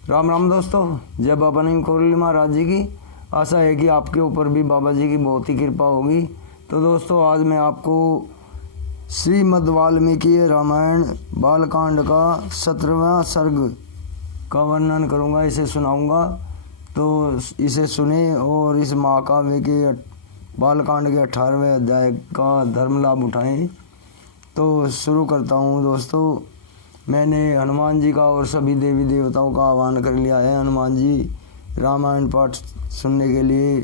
राम राम दोस्तों, जय बाबा नीम करोली महाराज जी की। आशा है कि आपके ऊपर भी बाबा जी की बहुत ही कृपा होगी। तो दोस्तों, आज मैं आपको श्रीमद् वाल्मीकि रामायण बालकांड का 17वां सर्ग का वर्णन करूंगा, इसे सुनाऊंगा। तो इसे सुने और इस महाकाव्य के बालकांड के 18वें अध्याय का धर्म लाभ उठाएं। तो शुरू करता हूं दोस्तों। मैंने हनुमान जी का और सभी देवी देवताओं का आह्वान कर लिया है। हनुमान जी रामायण पाठ सुनने के लिए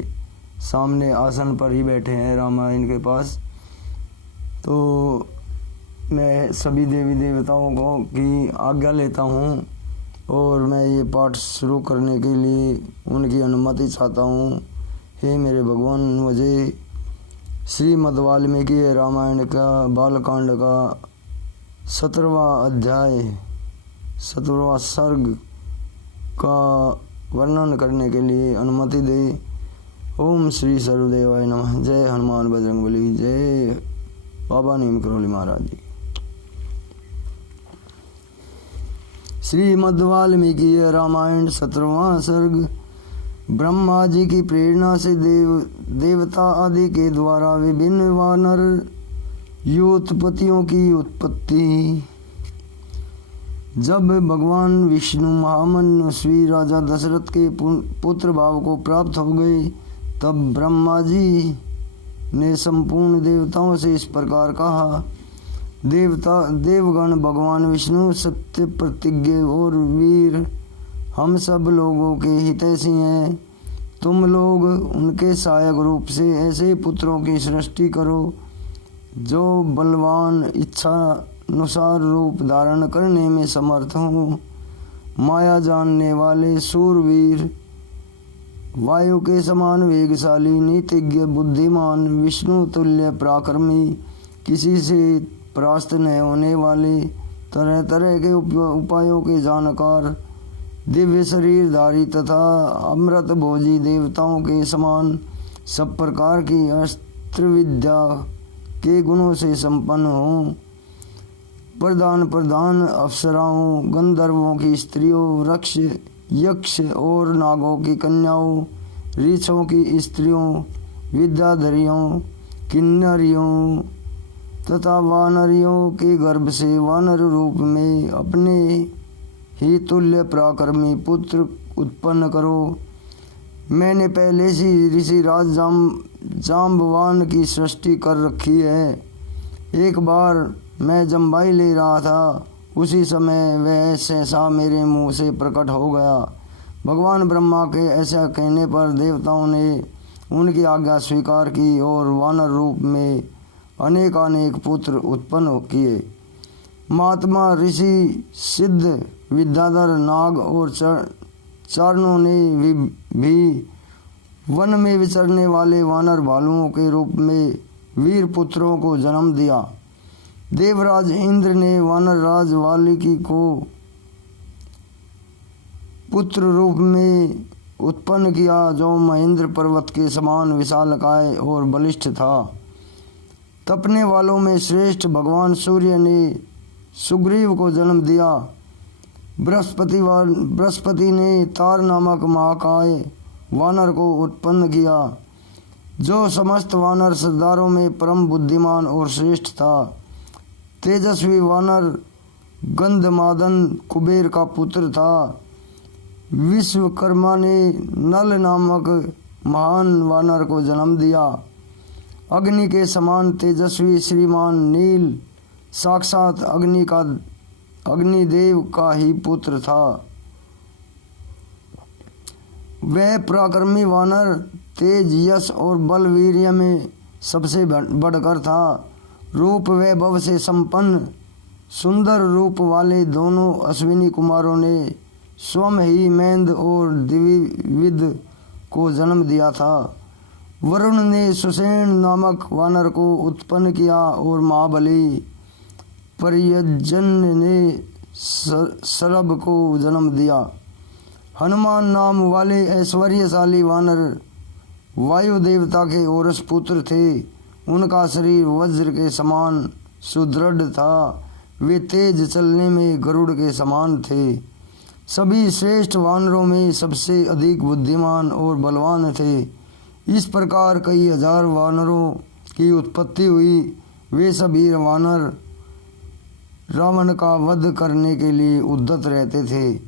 सामने आसन पर ही बैठे हैं रामायण के पास। तो मैं सभी देवी देवताओं को की आज्ञा लेता हूँ और मैं ये पाठ शुरू करने के लिए उनकी अनुमति चाहता हूँ। हे मेरे भगवान, मुझे श्रीमद् वाल्मीकि रामायण का बालकांड का 17वां अध्याय 17वां सर्ग का वर्णन करने के लिए अनुमति दे। ओम श्री सर्वदेवाय नमः। जय हनुमान बजरंगबली। जय बाबा नीम करोली महाराज जी। श्रीमद् वाल्मीकि रामायण 17वां सर्ग। ब्रह्मा जी की प्रेरणा से देवता आदि के द्वारा विभिन्न वानर योत्पत्तियों की उत्पत्ति। जब भगवान विष्णु महामनस्वी राजा दशरथ के पुत्र भाव को प्राप्त हो गए, तब ब्रह्मा जी ने संपूर्ण देवताओं से इस प्रकार कहा। देवगण, भगवान विष्णु सत्य प्रतिज्ञ और वीर हम सब लोगों के हितैषी हैं। तुम लोग उनके सहायक रूप से ऐसे पुत्रों की सृष्टि करो जो बलवान, इच्छा अनुसार रूप धारण करने में समर्थ हों, माया जानने वाले, शूरवीर, वायु के समान वेगशाली, नीतिज्ञ, बुद्धिमान, विष्णु तुल्य पराक्रमी, किसी से परास्त न होने वाले, तरह तरह के उपायों के जानकार, दिव्य शरीरधारी तथा अमृत भोजी, देवताओं के समान सब प्रकार की अस्त्र विद्या के गुणों से संपन्न हों, प्रधान अप्सराओं, गंधर्वों की स्त्रियों, वृक्ष, यक्ष और नागों की कन्याओं, ऋषों की स्त्रियों, विद्याधरियों, किन्नरियों तथा वानरियों के गर्भ से वानर रूप में अपने ही तुल्य पराक्रमी पुत्र उत्पन्न करो। मैंने पहले से ऋषि राज जाम्बवान की सृष्टि कर रखी है। एक बार मैं जम्बाई ले रहा था, उसी समय वह सहसा मेरे मुंह से प्रकट हो गया। भगवान ब्रह्मा के ऐसा कहने पर देवताओं ने उनकी आज्ञा स्वीकार की और वानर रूप में अनेकानेक पुत्र उत्पन्न किए। महात्मा, ऋषि, सिद्ध, विद्याधर, नाग और चारणों ने भी वन में विचरने वाले वानर भालुओं के रूप में वीर पुत्रों को जन्म दिया। देवराज इंद्र ने वानर राज वाल्मीकि को पुत्र रूप में उत्पन्न किया, जो महेंद्र पर्वत के समान विशालकाय और बलिष्ठ था। तपने वालों में श्रेष्ठ भगवान सूर्य ने सुग्रीव को जन्म दिया। बृहस्पति ने तार नामक महाकाय वानर को उत्पन्न किया, जो समस्त वानर सरदारों में परम बुद्धिमान और श्रेष्ठ था। तेजस्वी वानर गंधमादन कुबेर का पुत्र था। विश्वकर्मा ने नल नामक महान वानर को जन्म दिया। अग्नि के समान तेजस्वी श्रीमान नील साक्षात अग्निदेव का ही पुत्र था। वह पराक्रमी वानर तेज, यश और बल वीर्य में सबसे बढ़कर था। रूप वैभव से संपन्न सुंदर रूप वाले दोनों अश्विनी कुमारों ने स्वयं ही मेंद और द्विविद को जन्म दिया था। वरुण ने सुषेण नामक वानर को उत्पन्न किया और महाबली पर्यजन्य ने सरभ को जन्म दिया। हनुमान नाम वाले ऐश्वर्यशाली वानर वायु देवता के औरस पुत्र थे। उनका शरीर वज्र के समान सुदृढ़ था। वे तेज चलने में गरुड़ के समान थे। सभी श्रेष्ठ वानरों में सबसे अधिक बुद्धिमान और बलवान थे। इस प्रकार कई हजार वानरों की उत्पत्ति हुई। वे सभी वानर रावण का वध करने के लिए उद्यत रहते थे।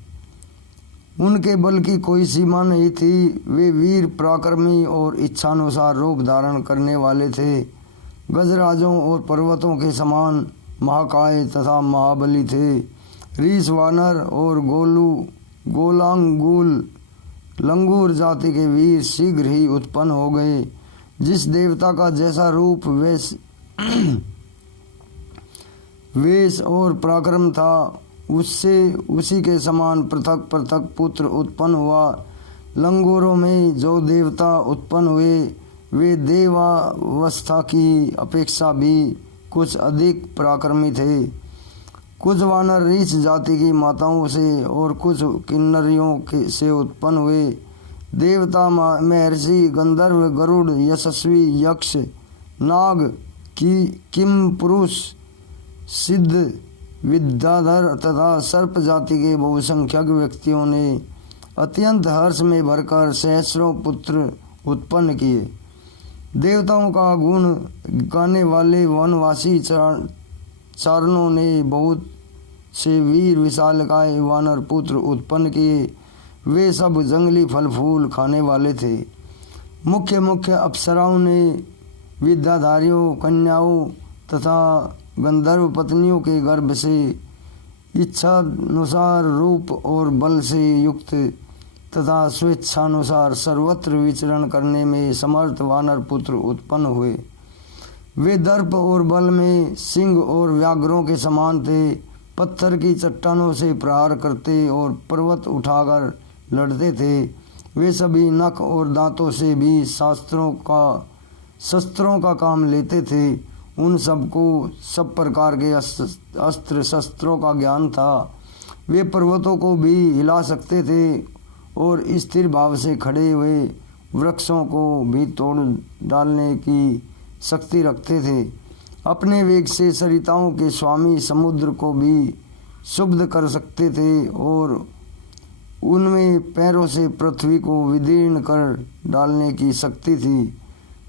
उनके बल की कोई सीमा नहीं थी। वे वीर, पराक्रमी और इच्छानुसार रूप धारण करने वाले थे। गजराजों और पर्वतों के समान महाकाय तथा महाबली थे। रीस वानर और गोलांगुल लंगूर जाति के वीर शीघ्र ही उत्पन्न हो गए। जिस देवता का जैसा रूप वेश और पराक्रम था, उससे उसी के समान पृथक पृथक पुत्र उत्पन्न हुआ। लंगूरों में जो देवता उत्पन्न हुए वे देवावस्था की अपेक्षा भी कुछ अधिक पराक्रमी थे। कुछ वानर रीछ जाति की माताओं से और कुछ किन्नरियों से उत्पन्न हुए। देवता, महर्षि, गंधर्व, गरुड़, यशस्वी, यक्ष, नाग, किम पुरुष, सिद्ध, विद्याधर तथा सर्प जाति के बहुसंख्यक व्यक्तियों ने अत्यंत हर्ष में भरकर सहस्रों पुत्र उत्पन्न किए। देवताओं का गुण गाने वाले वनवासी चारणों ने बहुत से वीर विशालकाय वानर पुत्र उत्पन्न किए। वे सब जंगली फल फूल खाने वाले थे। मुख्य मुख्य अप्सराओं ने विद्याधारियों, कन्याओं तथा गंधर्व पत्नियों के गर्भ से इच्छानुसार रूप और बल से युक्त तथा स्वेच्छानुसार सर्वत्र विचरण करने में समर्थ वानर पुत्र उत्पन्न हुए। वे दर्प और बल में सिंह और व्याघ्रों के समान थे। पत्थर की चट्टानों से प्रहार करते और पर्वत उठाकर लड़ते थे। वे सभी नख और दांतों से भी शस्त्रों का काम लेते थे। उन सबको सब प्रकार के अस्त्र शस्त्रों का ज्ञान था। वे पर्वतों को भी हिला सकते थे और स्थिर भाव से खड़े हुए वृक्षों को भी तोड़ डालने की शक्ति रखते थे। अपने वेग से सरिताओं के स्वामी समुद्र को भी शुद्ध कर सकते थे और उनमें पैरों से पृथ्वी को विदीर्ण कर डालने की शक्ति थी।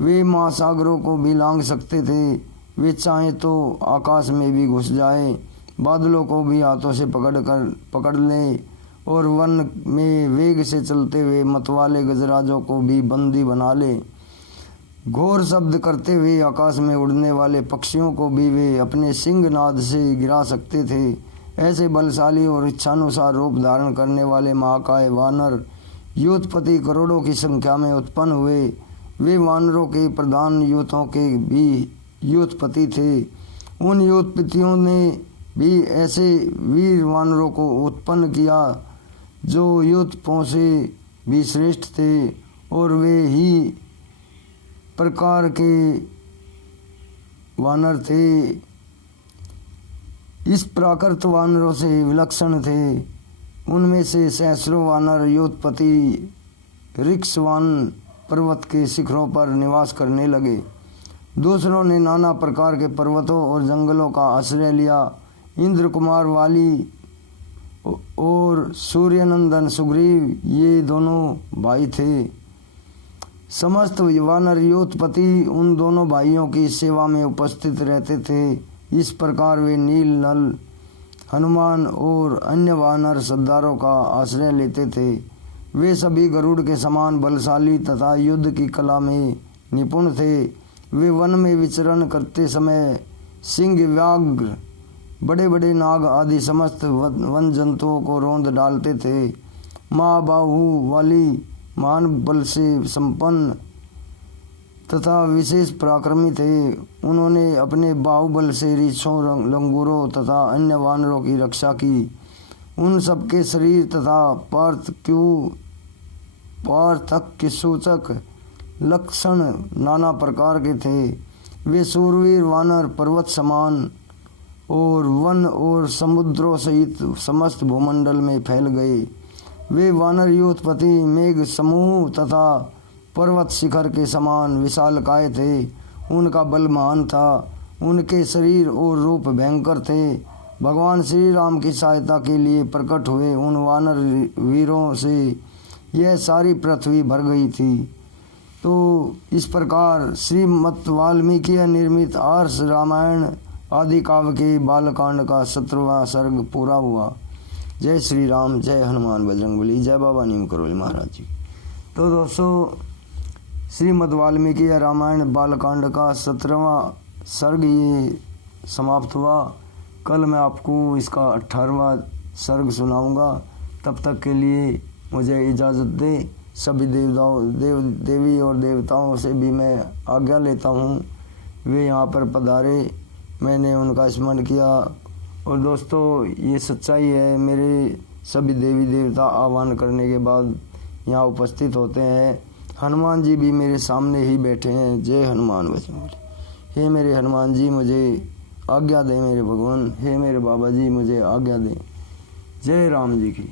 वे महासागरों को भी लांघ सकते थे। वे चाहे तो आकाश में भी घुस जाए, बादलों को भी हाथों से पकड़ लें और वन में वेग से चलते हुए मतवाले गजराजों को भी बंदी बना ले। घोर शब्द करते हुए आकाश में उड़ने वाले पक्षियों को भी वे अपने सिंहनाद से गिरा सकते थे। ऐसे बलशाली और इच्छानुसार रूप धारण करने वाले महाकाय वानर योतपति करोड़ों की संख्या में उत्पन्न हुए। वे वानरों के प्रधान योतों के भी योतपति थे। उन योतपतियों ने भी ऐसे वीर वानरों को उत्पन्न किया जो योतपों से भी श्रेष्ठ थे और वे ही प्रकार के वानर थे। इस प्राकृत वानरों से विलक्षण थे। उनमें से सहस्रों वानर योतपति ऋक्षवान पर्वत के शिखरों पर निवास करने लगे। दूसरों ने नाना प्रकार के पर्वतों और जंगलों का आश्रय लिया। इंद्र कुमार वाली और सूर्यनंदन सुग्रीव ये दोनों भाई थे। समस्त वानर योतपति उन दोनों भाइयों की सेवा में उपस्थित रहते थे। इस प्रकार वे नील नल, हनुमान और अन्य वानर सरदारों का आश्रय लेते थे। वे सभी गरुड़ के समान बलशाली तथा युद्ध की कला में निपुण थे। वे वन में विचरण करते समय सिंह, व्याघ्र, बड़े बड़े नाग आदि समस्त वन जंतुओं को रौंद डालते थे। महाबाहु वाली, महान बल से संपन्न तथा विशेष पराक्रमी थे। उन्होंने अपने बाहुबल से रीछों, लंगूरों तथा अन्य वानरों की रक्षा की। उन सबके शरीर तथा पार्थक्य सूचक लक्षण नाना प्रकार के थे। वे सूरवीर वानर पर्वत समान और वन और समुद्रों सहित समस्त भूमंडल में फैल गए। वे वानर योतपति मेघ समूह तथा पर्वत शिखर के समान विशालकाय थे। उनका बल महान था। उनके शरीर और रूप भयंकर थे। भगवान श्री राम की सहायता के लिए प्रकट हुए। उन वानर वीरों से यह सारी पृथ्वी भर गई थी। तो इस प्रकार श्रीमद् वाल्मीकि निर्मित आर्ष रामायण आदि काव्य के बालकांड का 17वां सर्ग पूरा हुआ। जय श्री राम, जय हनुमान बजरंगबली, जय बाबा नीम करौली महाराज जी। तो दोस्तों श्रीमद् वाल्मीकि रामायण बालकांड का 17वां सर्ग ये समाप्त हुआ। कल मैं आपको इसका 18वां सर्ग सुनाऊंगा। तब तक के लिए मुझे इजाज़त दे। सभी देवी और देवताओं से भी मैं आज्ञा लेता हूँ, वे यहाँ पर पधारे, मैंने उनका स्मरण किया। और दोस्तों ये सच्चाई है, मेरे सभी देवी देवता आह्वान करने के बाद यहाँ उपस्थित होते हैं। हनुमान जी भी मेरे सामने ही बैठे हैं। जय हनुमान बजरंगबली। हे मेरे हनुमान जी मुझे आज्ञा दें, मेरे भगवान, हे मेरे बाबा जी मुझे आज्ञा दें। जय राम जी की।